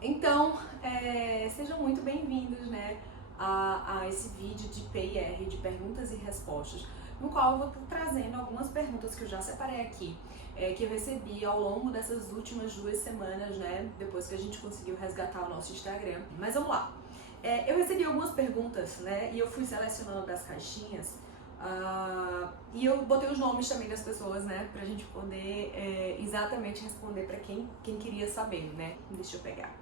Então, sejam muito bem-vindos, né, a esse vídeo de PIR, de perguntas e respostas, no qual eu vou estar trazendo algumas perguntas que eu já separei aqui, que eu recebi ao longo dessas últimas 2 semanas, né, depois que a gente conseguiu resgatar o nosso Instagram. Mas vamos lá. Eu recebi algumas perguntas, né, e eu fui selecionando das caixinhas, e eu botei os nomes também das pessoas, né, pra gente poder exatamente responder pra quem queria saber, né. Deixa eu pegar.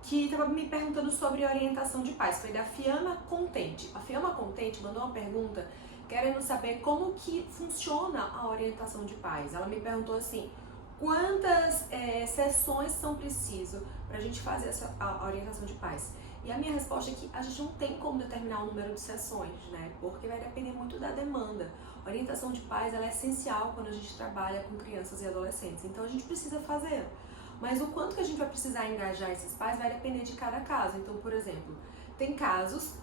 Que estava me perguntando sobre orientação de pais. Foi da Fiamma Contente. A Fiamma Contente mandou uma pergunta querendo saber como que funciona a orientação de pais. Ela me perguntou assim, quantas sessões são precisas para a gente fazer a orientação de pais? E a minha resposta é que a gente não tem como determinar o número de sessões, né? Porque vai depender muito da demanda. A orientação de pais ela é essencial quando a gente trabalha com crianças e adolescentes. Então a gente precisa fazer. Mas o quanto que a gente vai precisar engajar esses pais vai depender de cada caso. Então, por exemplo, tem casos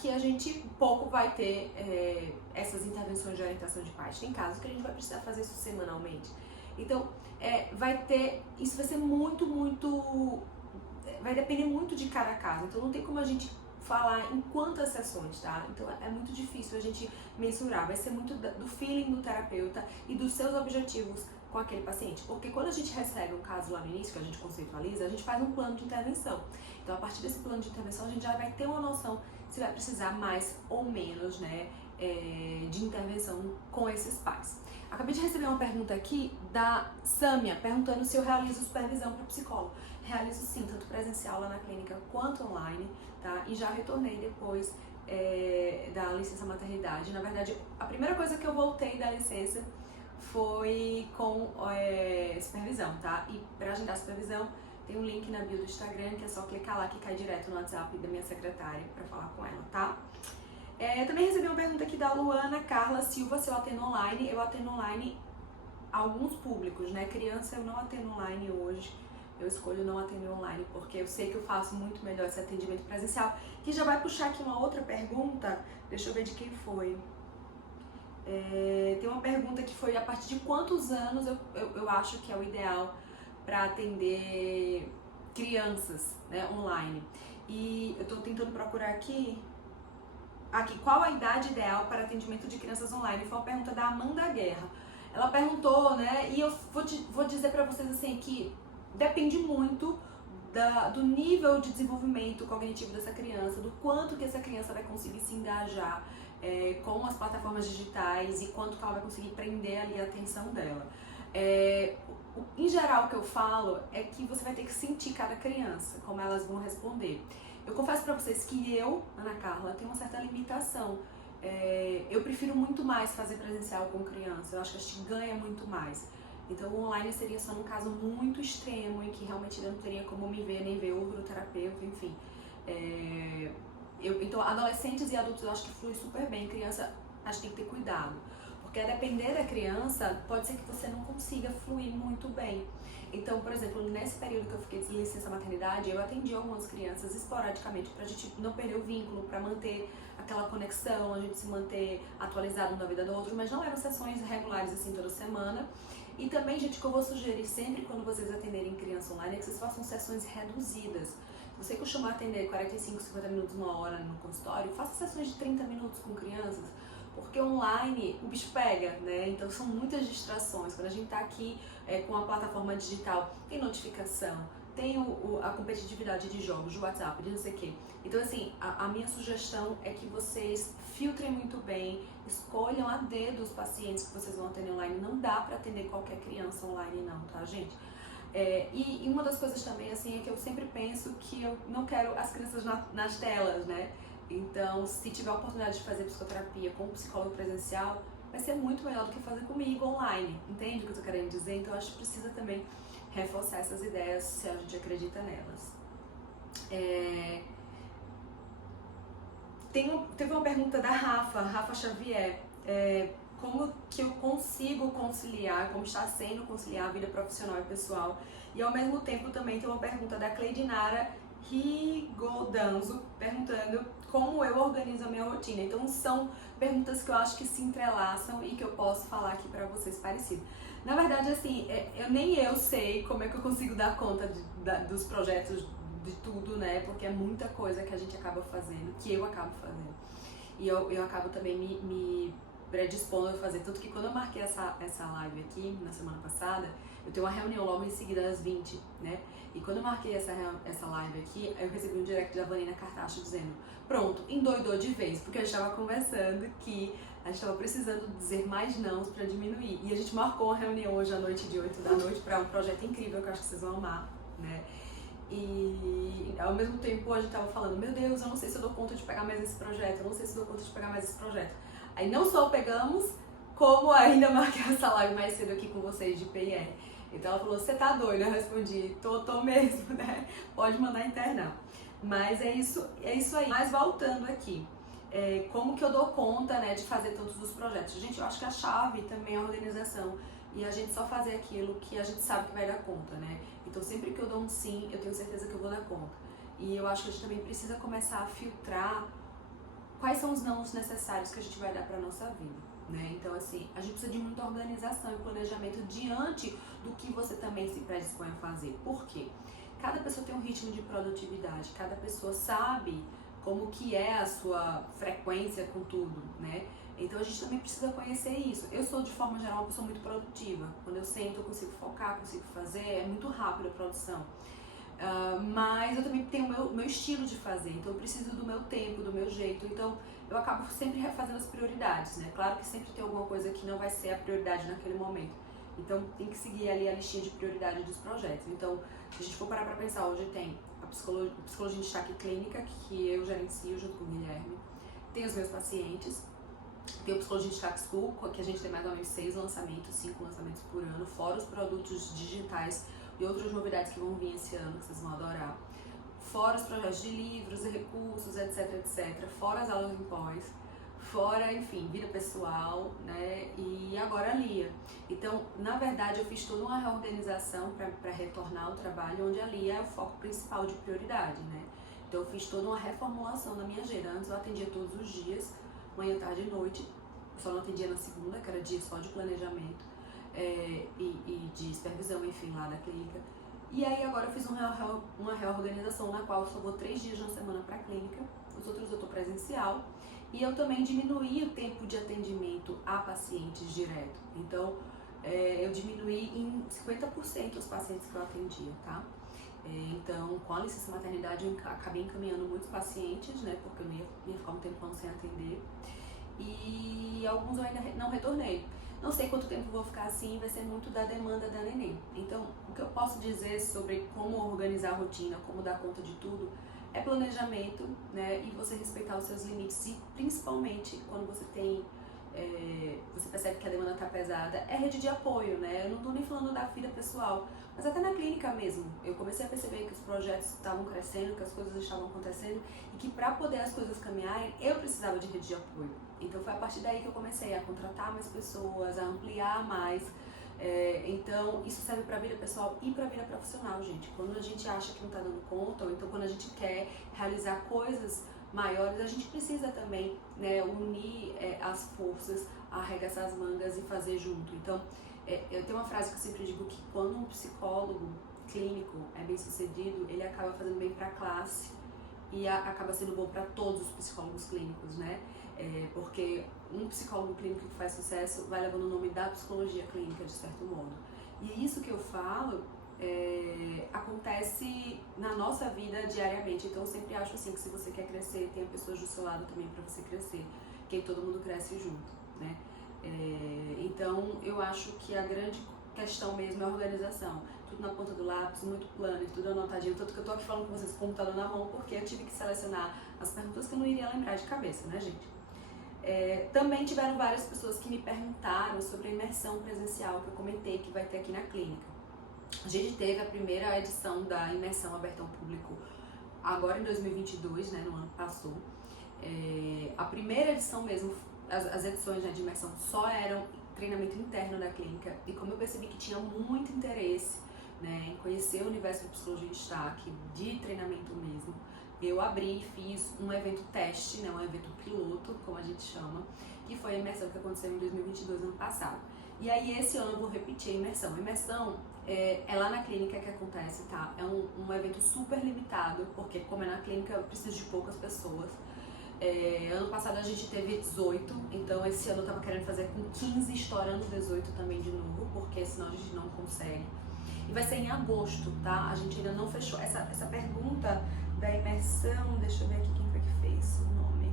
que a gente pouco vai ter essas intervenções de orientação de pais. Tem casos que a gente vai precisar fazer isso semanalmente. Então, isso vai ser vai depender muito de cada caso. Então, não tem como a gente falar em quantas sessões, tá? Então, é muito difícil a gente mensurar. Vai ser muito do feeling do terapeuta e dos seus objetivos com aquele paciente. Porque quando a gente recebe um caso lá no início, que a gente conceitualiza, a gente faz um plano de intervenção. Então, a partir desse plano de intervenção, a gente já vai ter uma noção se vai precisar mais ou menos, né, de intervenção com esses pais. Acabei de receber uma pergunta aqui da Sâmia, perguntando se eu realizo supervisão para psicólogo. Realizo sim, tanto presencial lá na clínica quanto online, tá? E já retornei depois da licença maternidade. Na verdade, a primeira coisa que eu voltei da licença foi com supervisão, tá? E pra agendar a supervisão, tem um link na bio do Instagram, que é só clicar lá que cai direto no WhatsApp da minha secretária pra falar com ela, tá? Também recebi uma pergunta aqui da Luana Carla Silva, se eu atendo online. Eu atendo online alguns públicos, né? Criança eu não atendo online hoje. Eu escolho não atender online, porque eu sei que eu faço muito melhor esse atendimento presencial. Que já vai puxar aqui uma outra pergunta, deixa eu ver de quem foi. Tem uma pergunta que foi a partir de quantos anos eu acho que é o ideal para atender crianças, né, online. E eu estou tentando procurar aqui, qual a idade ideal para atendimento de crianças online? Foi uma pergunta da Amanda Guerra. Ela perguntou, né, e eu vou dizer para vocês assim que depende muito do nível de desenvolvimento cognitivo dessa criança, do quanto que essa criança vai conseguir se engajar com as plataformas digitais e quanto que ela vai conseguir prender ali a atenção dela. Em geral, o que eu falo é que você vai ter que sentir cada criança, como elas vão responder. Eu confesso pra vocês que eu, Ana Carla, tenho uma certa limitação. Eu prefiro muito mais fazer presencial com criança, eu acho que a gente ganha muito mais. Então o online seria só num caso muito extremo, em que realmente eu não teria como me ver, nem ver outro terapeuta, enfim. Então adolescentes e adultos eu acho que flui super bem, criança a gente tem que ter cuidado. Porque a depender da criança, pode ser que você não consiga fluir muito bem. Então, por exemplo, nesse período que eu fiquei de licença maternidade, eu atendi algumas crianças esporadicamente pra gente não perder o vínculo, pra manter aquela conexão, a gente se manter atualizado na vida do outro, mas não eram sessões regulares assim toda semana. E também, gente, que eu vou sugerir sempre quando vocês atenderem criança online é que vocês façam sessões reduzidas. Se você costuma atender 45, 50 minutos, 1 hora no consultório, faça sessões de 30 minutos com crianças, porque online o bicho pega, né? Então são muitas distrações. Quando a gente tá aqui com a plataforma digital, tem notificação, tem a competitividade de jogos, de WhatsApp, de não sei o quê. Então assim, a minha sugestão é que vocês filtrem muito bem, escolham a dedo os pacientes que vocês vão atender online. Não dá pra atender qualquer criança online não, tá, gente? E uma das coisas também, assim, é que eu sempre penso que eu não quero as crianças nas telas, né? Então, se tiver a oportunidade de fazer psicoterapia com um psicólogo presencial, vai ser muito melhor do que fazer comigo online, entende o que eu tô querendo dizer? Então, eu acho que precisa também reforçar essas ideias se a gente acredita nelas. Teve uma pergunta da Rafa Xavier, como que eu consigo conciliar, como está sendo conciliar a vida profissional e pessoal. E ao mesmo tempo também tem uma pergunta da Cleidinara Rigodanzo, perguntando como eu organizo a minha rotina. Então são perguntas que eu acho que se entrelaçam e que eu posso falar aqui pra vocês parecido. Na verdade, assim, nem eu sei como é que eu consigo dar conta dos projetos, de tudo, né? Porque é muita coisa que a gente acaba fazendo, que eu acabo fazendo. E eu acabo também me predispondo a fazer. Tanto que quando eu marquei essa live aqui, na semana passada, eu tenho uma reunião logo em seguida às 20, né? E quando eu marquei essa live aqui, eu recebi um direct da Vanina Cartacho dizendo: pronto, endoidou de vez, porque a gente estava conversando que a gente estava precisando dizer mais nãos para diminuir. E a gente marcou uma reunião hoje à noite, de 8 da noite, para um projeto incrível que eu acho que vocês vão amar, né? E ao mesmo tempo a gente tava falando: meu Deus, eu não sei se eu dou conta de pegar mais esse projeto, eu não sei se eu dou conta de pegar mais esse projeto. Aí não só pegamos, como ainda marquei essa live mais cedo aqui com vocês de PIR. Então ela falou: você tá doida? Eu respondi: tô mesmo, né? Pode mandar internar. Mas é isso aí. Mas voltando aqui, como que eu dou conta, né, de fazer todos os projetos? Gente, eu acho que a chave também é a organização. E a gente só fazer aquilo que a gente sabe que vai dar conta, né? Então sempre que eu dou um sim, eu tenho certeza que eu vou dar conta. E eu acho que a gente também precisa começar a filtrar quais são os nãos necessários que a gente vai dar para nossa vida, né? Então assim, a gente precisa de muita organização e planejamento diante do que você também se predispõe a fazer. Por quê? Cada pessoa tem um ritmo de produtividade, cada pessoa sabe como que é a sua frequência com tudo, né? Então a gente também precisa conhecer isso. Eu sou, de forma geral, uma pessoa muito produtiva. Quando eu sento, eu consigo focar, consigo fazer, é muito rápido a produção. Mas eu também tenho o meu estilo de fazer, então eu preciso do meu tempo, do meu jeito. Então eu acabo sempre refazendo as prioridades, né? Claro que sempre tem alguma coisa que não vai ser a prioridade naquele momento. Então tem que seguir ali a listinha de prioridade dos projetos. Então, se a gente for parar pra pensar, hoje tem a psicologia em destaque clínica, que eu gerencio junto com o Guilherme. Tem os meus pacientes. Tem o Psicologia em Destaque School, que a gente tem mais ou menos 6 lançamentos, 5 lançamentos por ano, fora os produtos digitais e outras novidades que vão vir esse ano, que vocês vão adorar. Fora os projetos de livros e recursos, etc, etc. Fora as aulas em pós. Fora, enfim, vida pessoal, né? E agora a Lia. Então, na verdade, eu fiz toda uma reorganização para retornar ao trabalho, onde a Lia é o foco principal de prioridade, né? Então, eu fiz toda uma reformulação na minha agenda. Antes eu atendia todos os dias, manhã, tarde e noite. Eu só não atendia na segunda, que era dia só de planejamento e de supervisão, enfim, lá da clínica. E aí agora eu fiz uma reorganização na qual eu só vou 3 dias na semana para a clínica, os outros eu tô presencial. E eu também diminuí o tempo de atendimento a pacientes direto. Então, eu diminuí em 50% os pacientes que eu atendia, tá? Então, com a licença maternidade, eu acabei encaminhando muitos pacientes, né? Porque eu ia ficar um tempão sem atender. E alguns eu ainda não retornei. Não sei quanto tempo vou ficar assim, vai ser muito da demanda da neném. Então, o que eu posso dizer sobre como organizar a rotina, como dar conta de tudo, é planejamento, né? E você respeitar os seus limites. E principalmente quando você tem, você percebe que a demanda tá pesada, é rede de apoio, né? Eu não tô nem falando da vida pessoal, mas até na clínica mesmo. Eu comecei a perceber que os projetos estavam crescendo, que as coisas estavam acontecendo e que para poder as coisas caminharem, eu precisava de rede de apoio. Então foi a partir daí que eu comecei a contratar mais pessoas, a ampliar mais. Então isso serve para a vida pessoal e para a vida profissional, gente. Quando a gente acha que não está dando conta, ou então quando a gente quer realizar coisas maiores, a gente precisa também, né, unir as forças, arregaçar as mangas e fazer junto. Então eu tenho uma frase que eu sempre digo, que quando um psicólogo clínico é bem sucedido, ele acaba fazendo bem para a classe e acaba sendo bom para todos os psicólogos clínicos, né? Porque um psicólogo clínico que faz sucesso vai levando o nome da psicologia clínica, de certo modo. E isso que eu falo acontece na nossa vida diariamente. Então eu sempre acho assim que se você quer crescer, tenha pessoas do seu lado também para você crescer, que aí todo mundo cresce junto, né? Então eu acho que a grande questão mesmo é a organização. Tudo na ponta do lápis, muito plano, tudo anotadinho. Tanto que eu tô aqui falando com vocês com o computador na mão, porque eu tive que selecionar as perguntas que eu não iria lembrar de cabeça, né, gente? Também tiveram várias pessoas que me perguntaram sobre a imersão presencial que eu comentei que vai ter aqui na clínica. A gente teve a primeira edição da imersão aberta ao público agora em 2022, né, no ano que passou. A primeira edição mesmo, as edições, né, de imersão só eram treinamento interno da clínica, e como eu percebi que tinha muito interesse, né, em conhecer o universo de psicologia em destaque, de treinamento mesmo, eu abri e fiz um evento teste, né, um evento piloto, como a gente chama, que foi a imersão que aconteceu em 2022, ano passado. E aí esse ano eu vou repetir a imersão. A imersão é lá na clínica que acontece, tá? É um evento super limitado, porque como é na clínica eu preciso de poucas pessoas. Ano passado a gente teve 18, então esse ano eu tava querendo fazer com 15, estourando 18 também de novo, porque senão a gente não consegue. E vai ser em agosto, tá? A gente ainda não fechou. Essa pergunta da imersão, deixa eu ver aqui quem foi que fez o nome.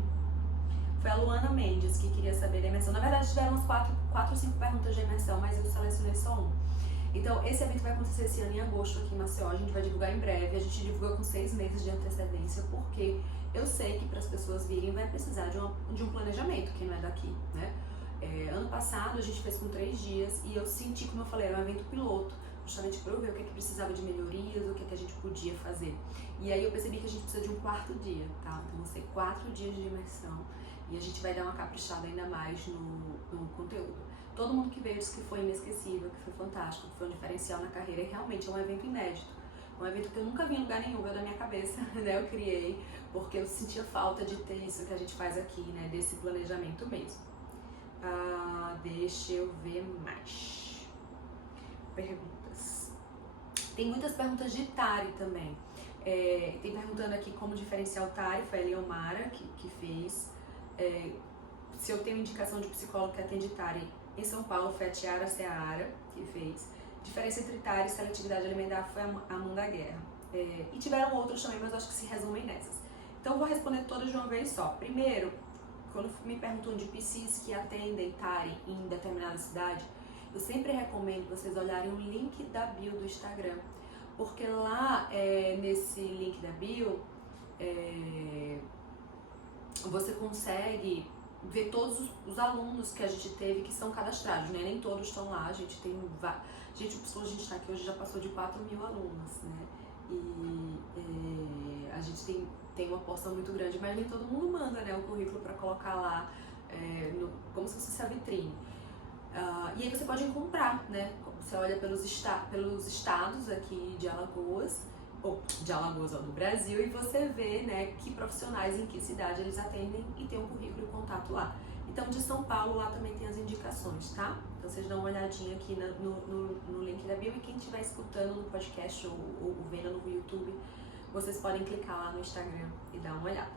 Foi a Luana Mendes que queria saber da imersão. Na verdade tiveram uns 4 ou 5 perguntas de imersão, mas eu selecionei só um. Então esse evento vai acontecer esse ano em agosto aqui em Maceió, a gente vai divulgar em breve, a gente divulga com 6 meses de antecedência, porque eu sei que para as pessoas virem vai precisar de um planejamento, que não é daqui, né? Ano passado a gente fez com 3 dias e eu senti, como eu falei, era um evento piloto, justamente para eu ver o que precisava de melhorias, o que a gente podia fazer. E aí eu percebi que a gente precisa de um 4º dia, tá? Então vão ser 4 dias de imersão e a gente vai dar uma caprichada ainda mais no conteúdo. Todo mundo que veio disse que foi inesquecível, que foi fantástico, que foi um diferencial na carreira e realmente é um evento inédito. Um evento que eu nunca vi em lugar nenhum, veio da minha cabeça, né? Eu criei porque eu sentia falta de ter isso que a gente faz aqui, né? Desse planejamento mesmo. Deixa eu ver mais perguntas. Tem muitas perguntas de TARI também. Tem perguntando aqui como diferenciar o TARI, foi a Leomara que fez. Se eu tenho indicação de psicólogo que atende TARI em São Paulo, foi a Tiara Seara que fez. Diferença entre TARI e seletividade alimentar foi a Amanda Guerra. E tiveram outros também, mas eu acho que se resumem nessas. Então eu vou responder todas de uma vez só. Primeiro, quando me perguntam de PCs que atendem TARI em determinada cidade, eu sempre recomendo vocês olharem o link da bio do Instagram, porque lá nesse link da bio você consegue ver todos os alunos que a gente teve que são cadastrados, né? Nem todos estão lá, a gente tem gente, o a gente está aqui hoje já passou de 4.000 alunos, né? E a gente tem uma porção muito grande, mas nem todo mundo manda, né, o currículo para colocar lá como se fosse a vitrine. E aí você pode encontrar, né? Você olha pelos estados aqui de Alagoas, do Brasil, e você vê, né, que profissionais em que cidade eles atendem e tem um currículo e contato lá. Então, de São Paulo, lá também tem as indicações, tá? Então, vocês dão uma olhadinha aqui no link da bio, e quem estiver escutando no podcast ou vendo no YouTube, vocês podem clicar lá no Instagram e dar uma olhada.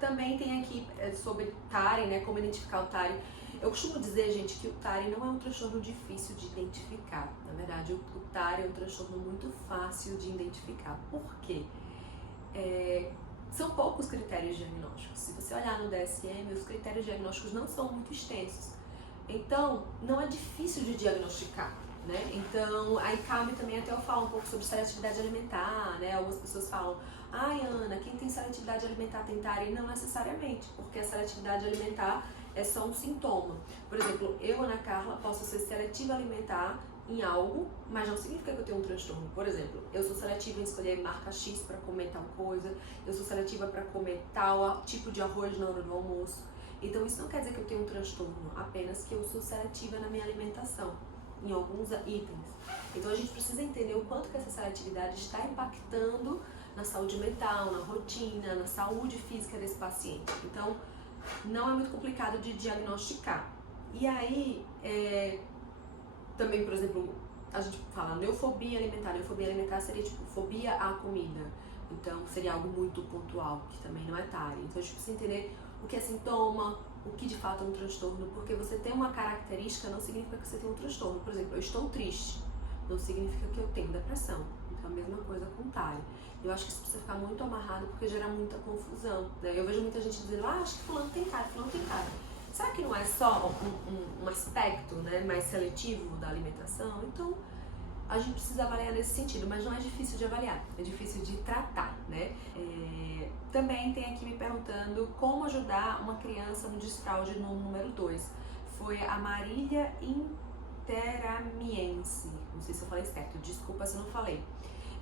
Também tem aqui sobre TARI, né, como identificar o TARI. Eu costumo dizer, gente, que o TARI não é um transtorno difícil de identificar. Na verdade, o TARI é um transtorno muito fácil de identificar. Por quê? São poucos critérios diagnósticos. Se você olhar no DSM, os critérios diagnósticos não são muito extensos. Então, não é difícil de diagnosticar, né? Então, aí cabe também até eu falar um pouco sobre seletividade alimentar, né? Algumas pessoas falam, ai, Ana, quem tem seletividade alimentar tem TARI? Não necessariamente, porque a seletividade alimentar é só um sintoma. Por exemplo, eu, Ana Carla, posso ser seletiva alimentar em algo, mas não significa que eu tenho um transtorno. Por exemplo, eu sou seletiva em escolher marca X para comer tal coisa, eu sou seletiva para comer tal tipo de arroz na hora do almoço. Então isso não quer dizer que eu tenho um transtorno, apenas que eu sou seletiva na minha alimentação, em alguns itens. Então a gente precisa entender o quanto que essa seletividade está impactando na saúde mental, na rotina, na saúde física desse paciente. Então não é muito complicado de diagnosticar. E aí, também, por exemplo, a gente fala neofobia alimentar. Neofobia alimentar seria tipo fobia à comida. Então seria algo muito pontual, que também não é TARI. Então a gente precisa entender o que é sintoma, o que de fato é um transtorno, porque você tem uma característica não significa que você tem um transtorno. Por exemplo, eu estou triste, não significa que eu tenho depressão. Então a mesma coisa com TARI. Eu acho que isso precisa ficar muito amarrado porque gera muita confusão, né? Eu vejo muita gente dizendo, acho que fulano tem TARI, fulano tem TARI. Será que não é só um aspecto, né, mais seletivo da alimentação? Então, a gente precisa avaliar nesse sentido, mas não é difícil de avaliar, é difícil de tratar, né? Também tem aqui me perguntando como ajudar uma criança no desfraude no número 2. Foi a Marília Interamiense, não sei se eu falei certo, desculpa se eu não falei.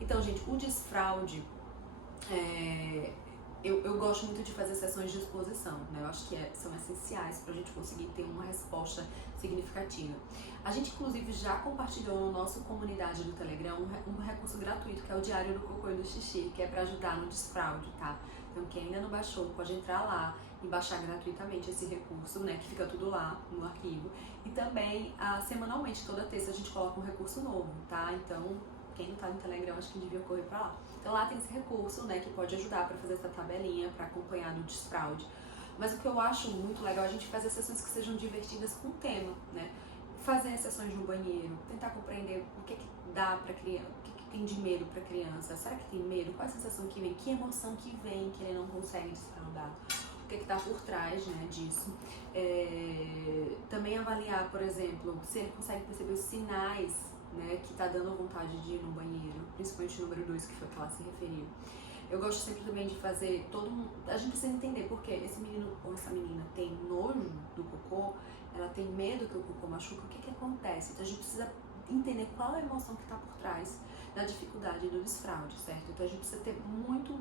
Então, gente, o desfraude, eu gosto muito de fazer sessões de exposição, né? Eu acho que são essenciais para a gente conseguir ter uma resposta significativa. A gente, inclusive, já compartilhou na nossa comunidade do Telegram um recurso gratuito, que é o Diário do Cocô e do Xixi, que é para ajudar no desfraude, tá? Então, quem ainda não baixou, pode entrar lá e baixar gratuitamente esse recurso, né, que fica tudo lá no arquivo. E também, semanalmente, toda terça a gente coloca um recurso novo, tá? Então, quem não tá no Telegram, acho que devia correr pra lá. Então lá tem esse recurso, né, que pode ajudar para fazer essa tabelinha, para acompanhar do desfraude. Mas o que eu acho muito legal é a gente fazer sessões que sejam divertidas com tema, né? Fazer sessões no banheiro, tentar compreender o que dá para criança, o que tem de medo para criança. Será que tem medo? Qual é a sensação que vem? Que emoção que vem que ele não consegue desfraudar? O que está por trás, né, disso? Também avaliar, por exemplo, se ele consegue perceber os sinais, né, que tá dando vontade de ir no banheiro, principalmente o número 2, que foi que ela se referiu. Eu gosto sempre também de fazer a gente precisa entender porque esse menino ou essa menina tem nojo do cocô, ela tem medo que o cocô machuque, o que acontece? Então a gente precisa entender qual é a emoção que está por trás da dificuldade do desfraude, certo? Então a gente precisa ter muito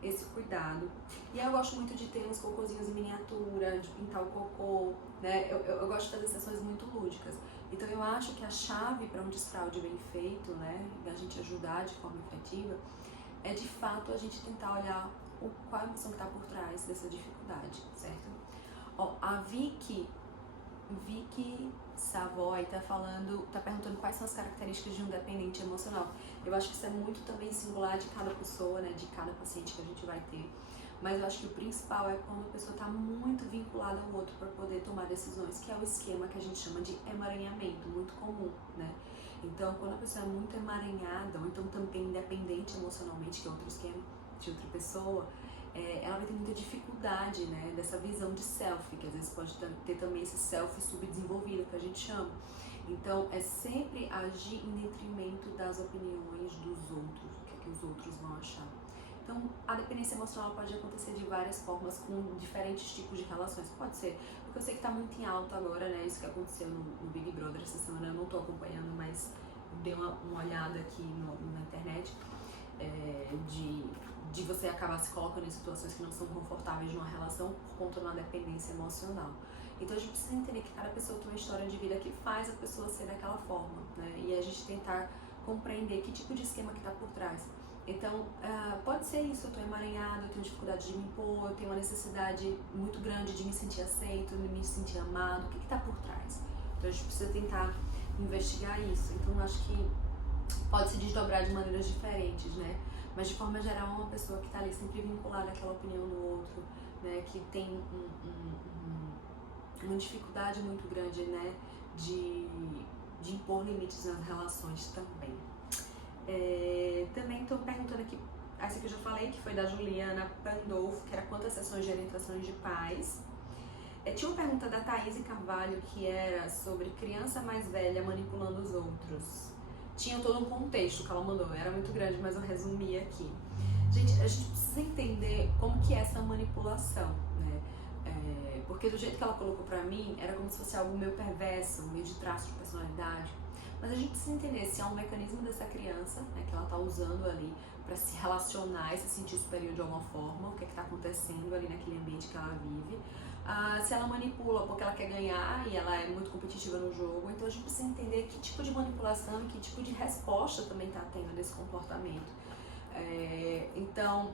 esse cuidado. E eu gosto muito de ter uns cocôzinhos em miniatura, de pintar o cocô, né? Eu gosto de fazer sessões muito lúdicas. Então eu acho que a chave para um desfraude bem feito, né, e a gente ajudar de forma efetiva, é de fato a gente tentar olhar qual a emoção que está por trás dessa dificuldade, certo? Ó, a Vicky Savoy tá perguntando quais são as características de um dependente emocional. Eu acho que isso é muito também singular de cada pessoa, né, de cada paciente que a gente vai ter. Mas eu acho que o principal é quando a pessoa está muito vinculada ao outro para poder tomar decisões, que é o esquema que a gente chama de emaranhamento, muito comum, né? Então, quando a pessoa é muito emaranhada, ou então também independente emocionalmente, que é outro esquema de outra pessoa, ela vai ter muita dificuldade, né, dessa visão de self, que às vezes pode ter também esse self subdesenvolvido, que a gente chama. Então, é sempre agir em detrimento das opiniões dos outros, o que é que os outros vão achar. Então, a dependência emocional pode acontecer de várias formas, com diferentes tipos de relações. Pode ser, porque eu sei que está muito em alta agora, né, isso que aconteceu no Big Brother essa semana, eu não estou acompanhando, mas dei uma olhada aqui na internet, de você acabar se colocando em situações que não são confortáveis numa relação por conta de uma dependência emocional. Então a gente precisa entender que cada pessoa tem uma história de vida que faz a pessoa ser daquela forma, né? E a gente tentar compreender que tipo de esquema que está por trás. Então, pode ser isso, eu estou emaranhada, eu tenho dificuldade de me impor, eu tenho uma necessidade muito grande de me sentir aceito, de me sentir amado, o que está por trás? Então a gente precisa tentar investigar isso. Então acho que pode se desdobrar de maneiras diferentes, né? Mas de forma geral, uma pessoa que está ali sempre vinculada àquela opinião do outro, né? Que tem uma dificuldade muito grande, né? De impor limites nas relações também. Também estou perguntando aqui, essa que eu já falei, que foi da Juliana Pandolfo, que era quantas sessões de orientações de pais. Tinha uma pergunta da Thaís Carvalho, que era sobre criança mais velha manipulando os outros. Tinha todo um contexto que ela mandou, era muito grande, mas eu resumi aqui. Gente, a gente precisa entender como que é essa manipulação, né? Porque do jeito que ela colocou pra mim, era como se fosse algo meio perverso, meio de traço de personalidade. Mas a gente precisa entender se é um mecanismo dessa criança, né, que ela tá usando ali para se relacionar e se sentir superior de alguma forma, o que está acontecendo ali naquele ambiente que ela vive. Se ela manipula porque ela quer ganhar e ela é muito competitiva no jogo, então a gente precisa entender que tipo de manipulação e que tipo de resposta também está tendo desse comportamento. Então,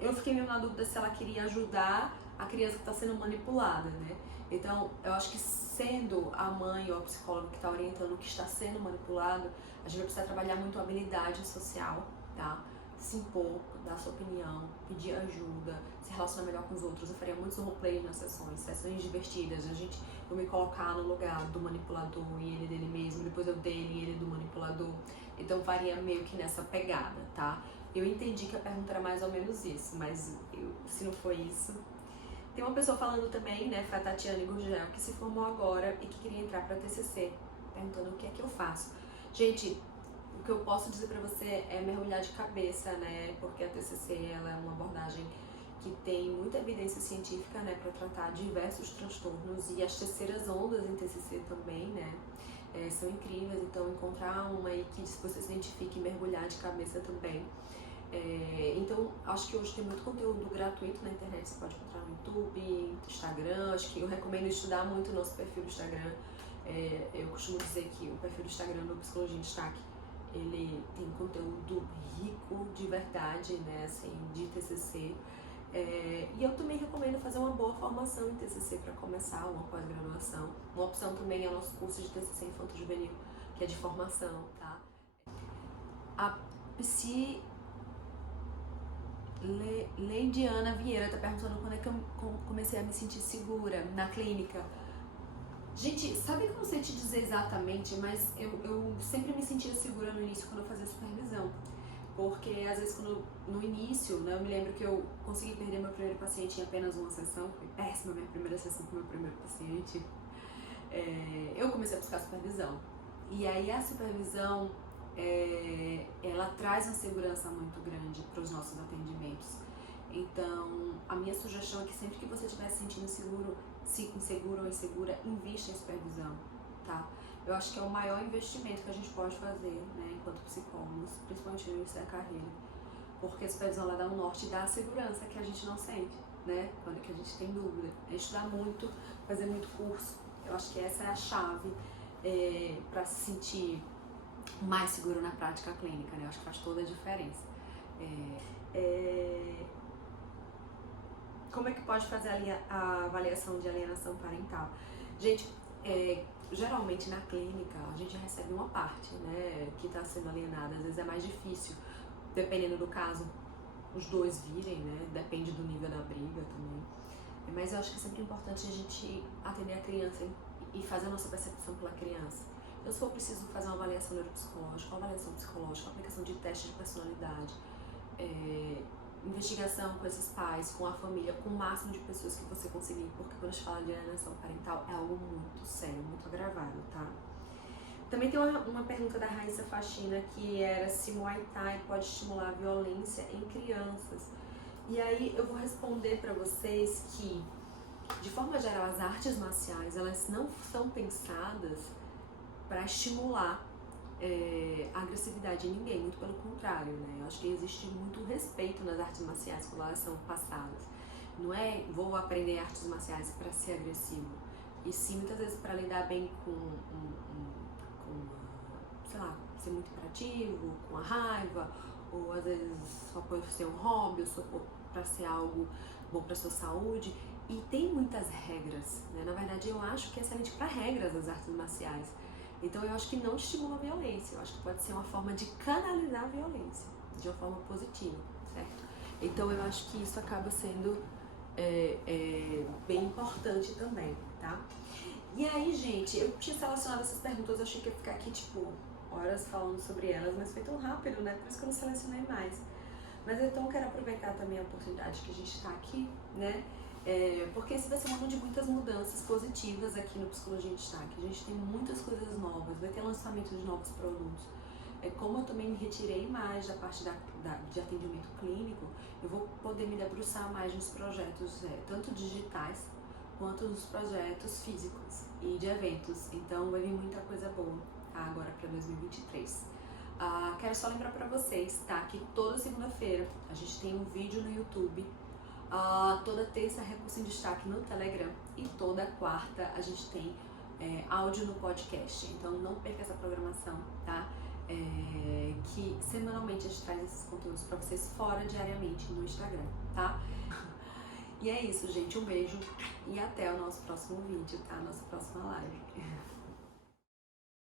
eu fiquei meio na dúvida se ela queria ajudar a criança que está sendo manipulada, né? Então, eu acho que sendo a mãe ou a psicóloga que está orientando o que está sendo manipulado, a gente vai precisar trabalhar muito a habilidade social, tá? Se impor, dar sua opinião, pedir ajuda, se relacionar melhor com os outros. Eu faria muitos roleplays nas sessões divertidas, eu me colocar no lugar do manipulador e ele dele mesmo, depois eu dele e ele do manipulador. Então varia meio que nessa pegada, tá? Eu entendi que a pergunta era mais ou menos isso, mas se não foi isso... Tem uma pessoa falando também, né, foi a Tatiane Gurgel, que se formou agora e que queria entrar para TCC, perguntando o que é que eu faço. Gente, o que eu posso dizer para você é mergulhar de cabeça, né, porque a TCC ela é uma abordagem que tem muita evidência científica, né, para tratar diversos transtornos, e as terceiras ondas em TCC também, né, são incríveis. Então encontrar uma aí que você se identifique e mergulhar de cabeça também. Então, acho que hoje tem muito conteúdo gratuito na internet, você pode encontrar no YouTube, Instagram. Acho que eu recomendo estudar muito o nosso perfil do Instagram. Eu costumo dizer que o perfil do Instagram do Psicologia em Destaque, ele tem conteúdo rico de verdade, né, assim, de TCC. E eu também recomendo fazer uma boa formação em TCC para começar, uma pós-graduação. Uma opção também é o nosso curso de TCC Infanto-Juvenil, que é de formação, tá? A Leidiana Vieira tá perguntando quando é que eu comecei a me sentir segura na clínica. Gente, sabe que eu não sei te dizer exatamente, mas eu sempre me sentia segura no início quando eu fazia supervisão. Porque às vezes no início, né, eu me lembro que eu consegui perder meu primeiro paciente em apenas uma sessão, foi péssima a minha primeira sessão com meu primeiro paciente. Eu comecei a buscar supervisão. E aí a supervisão, ela traz uma segurança muito grande para os nossos atendimentos. Então, a minha sugestão é que sempre que você estiver se sentindo inseguro ou insegura, invista em supervisão, tá? Eu acho que é o maior investimento que a gente pode fazer, né, enquanto psicólogos, principalmente no início da carreira, porque a supervisão ela dá um norte e dá a segurança que a gente não sente, né, quando que a gente tem dúvida. É estudar muito, fazer muito curso. Eu acho que essa é a chave para se sentir mais seguro na prática clínica, né? Eu acho que faz toda a diferença. Como é que pode fazer a avaliação de alienação parental? Gente, geralmente na clínica a gente recebe uma parte, né, que está sendo alienada. Às vezes é mais difícil, dependendo do caso, os dois virem, né? Depende do nível da briga também. Mas eu acho que é sempre importante a gente atender a criança e fazer a nossa percepção pela criança. Então, se for preciso fazer uma avaliação neuropsicológica, uma avaliação psicológica, uma aplicação de testes de personalidade, investigação com esses pais, com a família, com o máximo de pessoas que você conseguir, porque quando a gente fala de alienação parental é algo muito sério, muito agravado, tá? Também tem uma pergunta da Raíssa Faxina que era se Muay Thai pode estimular a violência em crianças. E aí eu vou responder para vocês que, de forma geral, as artes marciais, elas não são pensadas para estimular a agressividade em ninguém, muito pelo contrário, né? Eu acho que existe muito respeito nas artes marciais quando elas são passadas. Não é vou aprender artes marciais para ser agressivo, e sim muitas vezes para lidar bem com sei lá, ser muito imperativo, com a raiva, ou às vezes só pode ser um hobby, ou só para ser algo bom para sua saúde. E tem muitas regras, né? Na verdade, eu acho que é excelente para regras das artes marciais. Então eu acho que não estimula a violência, eu acho que pode ser uma forma de canalizar a violência, de uma forma positiva, certo? Então eu acho que isso acaba sendo bem importante também, tá? E aí, gente, eu tinha selecionado essas perguntas, eu achei que ia ficar aqui, tipo, horas falando sobre elas, mas foi tão rápido, né? Por isso que eu não selecionei mais. Mas então eu quero aproveitar também a oportunidade que a gente tá aqui, né? Porque esse vai ser um ano de muitas mudanças positivas aqui no Psicologia em Destaque. A gente tem muitas coisas novas, vai ter lançamento de novos produtos. Como eu também me retirei mais da parte de atendimento clínico, eu vou poder me debruçar mais nos projetos, tanto digitais, quanto nos projetos físicos e de eventos. Então vai vir muita coisa boa, tá? Agora para 2023. Quero só lembrar para vocês, tá? Que toda segunda-feira a gente tem um vídeo no YouTube. Toda terça Recurso em Destaque no Telegram e toda quarta a gente tem áudio no podcast. Então não perca essa programação, tá? Que semanalmente a gente traz esses conteúdos para vocês fora diariamente no Instagram, tá? E é isso, gente. Um beijo e até o nosso próximo vídeo, tá? Nossa próxima live.